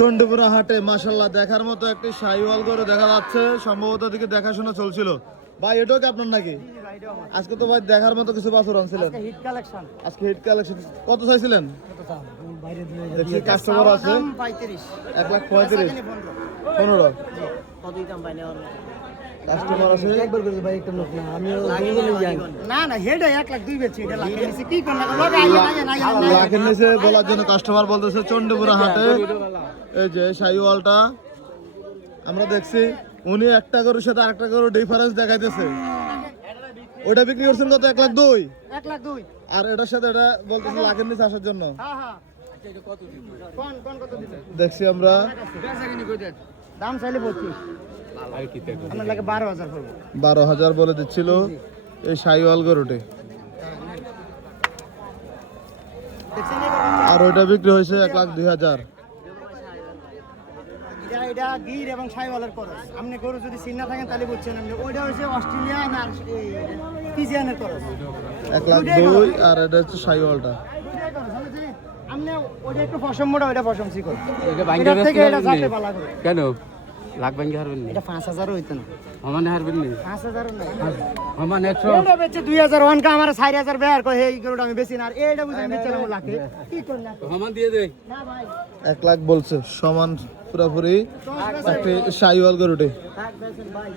চন্ডীপুরা হাটে মাশাআল্লাহ দেখার মতো একটি শাহিওয়াল গরু দেখা যাচ্ছে, সম্ভবত দিকে দেখাশোনা চলছিল। ভাই এটাও কি আপনার নাকি? আজকে তো ভাই দেখার মতো কিছু বাছুর আনছিলেন। আজকে হিট কালেকশন কত চাইছিলেন? দেখছি কাস্টমার আছে 1,35,000 15 কাস্টমার আছে। একবার করে ভাই একটা লোক না আমিও না না হেড 1,02,000 বেচছি, এটা লাখের নিচে কি কোন লাখের নিচে বলার জন্য কাস্টমার বলতেছে চন্ডীপুরা হাটে এই যে শাহিওয়ালটা আমরা দেখছি, উনি একটা গরুর সাথে আরেকটা গরুর ডিফারেন্স দেখাইতেছে। ওটা বিক্রি করছেন কত? 1,02,000। 1,02,000 আর এটার সাথে এটা বলতেছে লাখের নিচে আসার জন্য। হ্যাঁ হ্যাঁ কোন কোন কত দিতে দেখছি আমরা দাম চাইলে 25 আপনার লাগে 12,000 পড়বে। 12,000 বলে দিচ্ছিল এই শাহিওয়াল গরুটি। আর ওইটা বিক্রি হয়েছে 1,02,000। এটা গির এবং শাহিওয়ালের করস। আপনি গরু যদি চিন্না থাকেন তাহলে বুঝছেন, আপনি ওইটা হচ্ছে অস্ট্রেলিয়ান আর ফিজিয়ানের করস। 1,02,000 আর এটা হচ্ছে শাহিওয়ালটা। আপনি ওইটা একটু পশম মোটা, ওইটা পশম চিকন। এটা থেকে এটা যাতে ভালো করে কেন লাখ ভাঙ্গি হারবেন না? এটা 5,000 হইতো না। সমানে হারবেন না? 5,000 না। সমান 100 এটা বেচে 2,001 কা আমার 4,000 বের কই এই গরুটা আমি বেচি না। আর এইটা বুঝেন বেচলাম লাখে। কি করব না? সমান দিয়ে দেই না ভাই 1 লাখ বলছে সমান পুরোপুরি একটি শাহিওয়াল গরুটি। থাক বেচেন ভাই।